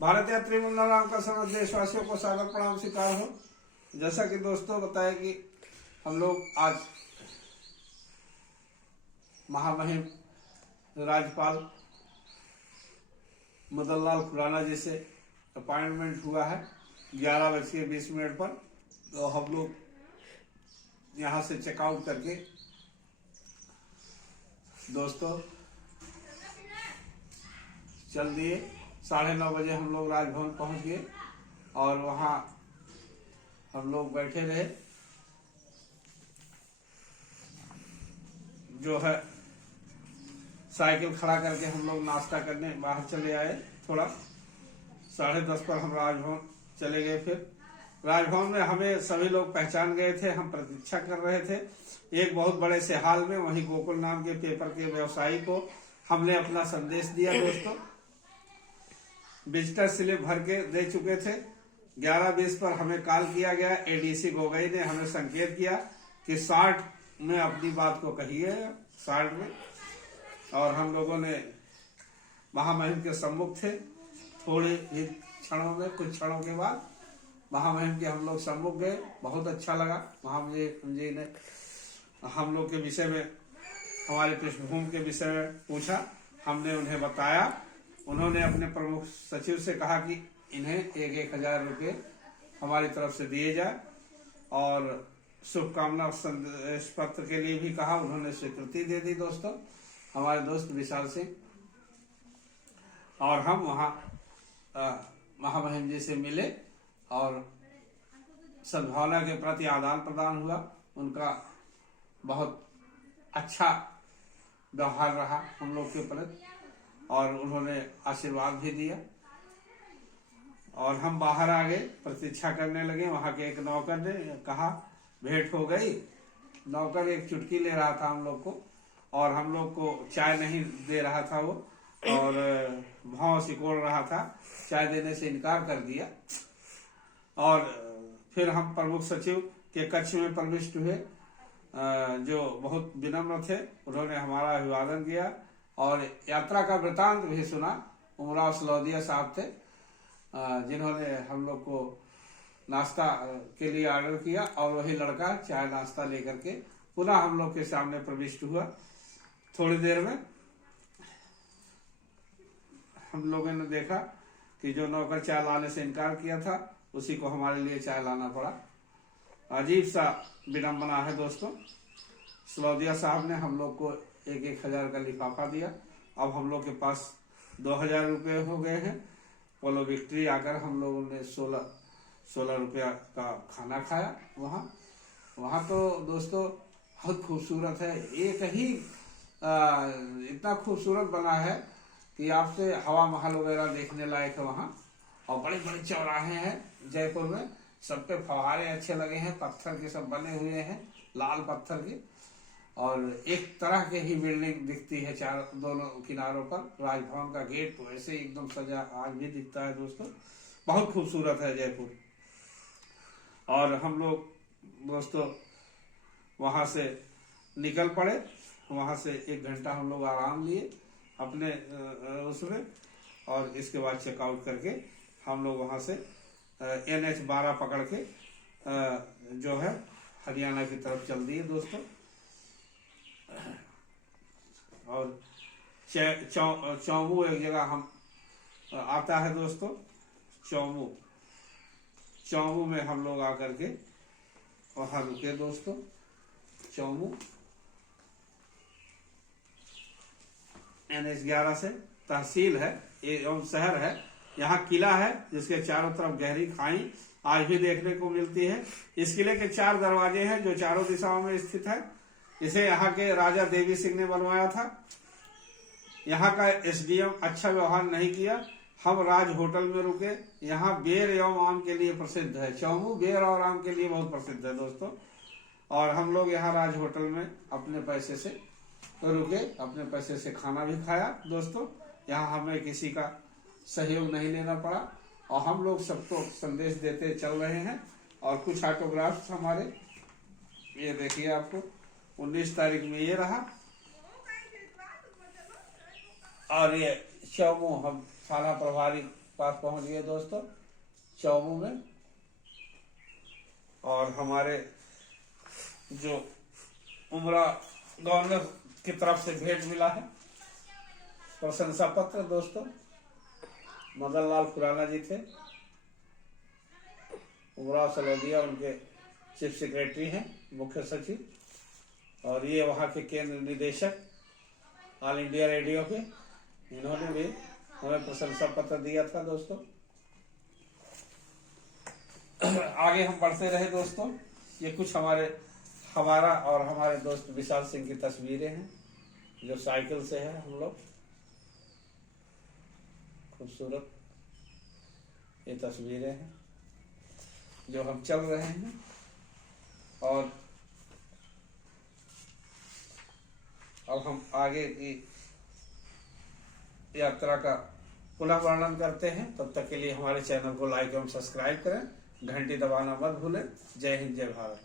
भारत यात्री मुन्ना राम का समस्त देशवासियों को सादर प्रणाम स्वीकार हो। जैसा कि दोस्तों बताया कि हम लोग आज महामहिम राज्यपाल मदन लाल खुराना जी से अपॉइंटमेंट हुआ है 11:20 पर। तो हम लोग यहाँ से चेकआउट करके दोस्तों चल दिए। 9:30 बजे हम लोग राजभवन पहुँच गए और वहाँ हम लोग बैठे रहे। जो है साइकिल खड़ा करके हम लोग नाश्ता करने बाहर चले आए। थोड़ा 10:30 पर हम राजभवन चले गए। फिर राजभवन में हमें सभी लोग पहचान गए थे। हम प्रतीक्षा कर रहे थे एक बहुत बड़े से हाल में। वहीं गोकुल नाम के पेपर के व्यवसायी को हमने अपना संदेश दिया। दोस्तों विजिटर स्लिप भर के दे चुके थे। 11:20 पर हमें कॉल किया गया। एडीसी गोगई ने हमें संकेत किया कि 60 में अपनी बात को कहिए, 60 में। और हम लोगों ने महामहिम के सम्मुख थे। थोड़े ही क्षणों में, कुछ क्षणों के बाद महामहिम के हम लोग सम्मुख गए। बहुत अच्छा लगा। महामहिम जी ने हम लोग के विषय में, हमारे पृष्ठभूमि के विषय में पूछा। हमने उन्हें बताया। उन्होंने अपने प्रमुख सचिव से कहा कि इन्हें 1,000 रुपये हमारी तरफ से दिए जाए और शुभकामना संदेश पत्र के लिए भी कहा। उन्होंने स्वीकृति दे दी। दोस्तों हमारे दोस्त विशाल सिंह और हम वहाँ महामहिम जी से मिले और सद्भावना के प्रति आदान प्रदान हुआ। उनका बहुत अच्छा व्यवहार रहा हम लोग के प्रति और उन्होंने आशीर्वाद भी दिया। और हम बाहर आ गए, प्रतीक्षा करने लगे। वहां के एक नौकर ने कहा भेंट हो गई। नौकर एक चुटकी ले रहा था हम लोग को और हम लोग को चाय नहीं दे रहा था वो, और भाव सिकोड़ रहा था। चाय देने से इनकार कर दिया। और फिर हम प्रमुख सचिव के कक्ष में प्रविष्ट हुए, जो बहुत विनम्र थे। उन्होंने हमारा अभिवादन किया और यात्रा का वृतांत भी सुना। उमराव सलौदिया साहब थे जिन्होंने हम लोग को नाश्ता के लिए ऑर्डर किया और वही लड़का चाय नाश्ता लेकर के पुनः हम लोग के सामने प्रविष्ट हुआ। थोड़ी देर में हम लोगों ने देखा कि जो नौकर चाय लाने से इनकार किया था उसी को हमारे लिए चाय लाना पड़ा। अजीब सा विडम्बना है दोस्तों। सलौदिया साहब ने हम लोग को 1,000 का लिफाफा दिया। अब हम लोग के पास 2,000 रुपये हो गए हैं। पोलो विक्ट्री आकर हम लोगों ने 16 रुपया का खाना खाया वहाँ तो दोस्तों बहुत खूबसूरत है। एक ही इतना खूबसूरत बना है कि आपसे हवा महल वगैरह देखने लायक है वहाँ। और बड़े बड़े चौराहे हैं जयपुर में। सब पे फव्वारे अच्छे लगे हैं, पत्थर के सब बने हुए हैं, लाल पत्थर के। और एक तरह के ही बिल्डिंग दिखती है दोनों किनारों पर। राजभवन का गेट तो ऐसे एकदम सजा आज भी दिखता है दोस्तों। बहुत खूबसूरत है जयपुर। और हम लोग दोस्तों वहां से निकल पड़े। वहां से 1 घंटा हम लोग आराम लिए अपने उसमें, और इसके बाद चेकआउट करके हम लोग वहां से NH 12 पकड़ के जो है हरियाणा की तरफ चल दिए दोस्तों। और चौमू एक जगह हम आता है दोस्तों। चौमू में हम लोग आकर के वहां रुके दोस्तों। चौमू NH 11 से तहसील है एवं शहर है। यहाँ किला है जिसके चारों तरफ गहरी खाई आज भी देखने को मिलती है। इस किले के 4 दरवाजे हैं जो चारों दिशाओं में स्थित है। इसे यहाँ के राजा देवी सिंह ने बनवाया था। यहाँ का SDM अच्छा व्यवहार नहीं किया। हम राज होटल में रुके। यहाँ बेर एवं आम के लिए प्रसिद्ध है। चौमू बेर और आम के लिए बहुत प्रसिद्ध है दोस्तों। और हम लोग यहाँ राज होटल में अपने पैसे से रुके, अपने पैसे से खाना भी खाया दोस्तों। यहाँ हमें किसी का सहयोग नहीं लेना पड़ा और हम लोग सबको संदेश देते चल रहे हैं। और कुछ ऑटोग्राफ्स हमारे, ये देखिए आपको 19 तारीख में ये रहा। और ये चौमू हम थाना प्रभारी पास पहुंच गए दोस्तों, चौमू में। और हमारे जो उमरा गवर्नर की तरफ से भेंट मिला है, प्रशंसा पत्र दोस्तों। मदन लाल खुराना जी थे, उमरा सलोदिया उनके चीफ सेक्रेटरी हैं, मुख्य सचिव। और ये वहाँ के केंद्र निदेशक ऑल इंडिया रेडियो के, इन्होंने भी हमें प्रशंसा पत्र दिया था दोस्तों। आगे हम बढ़ते रहे दोस्तों। ये कुछ हमारा और हमारे दोस्त विशाल सिंह की तस्वीरें हैं, जो साइकिल से है हम लोग। खूबसूरत ये तस्वीरें हैं जो हम चल रहे हैं। और अब हम आगे की यात्रा का पुनः वर्णन करते हैं। तब तक के लिए हमारे चैनल को लाइक एवं सब्सक्राइब करें, घंटी दबाना मत भूलें। जय हिंद, जय भारत।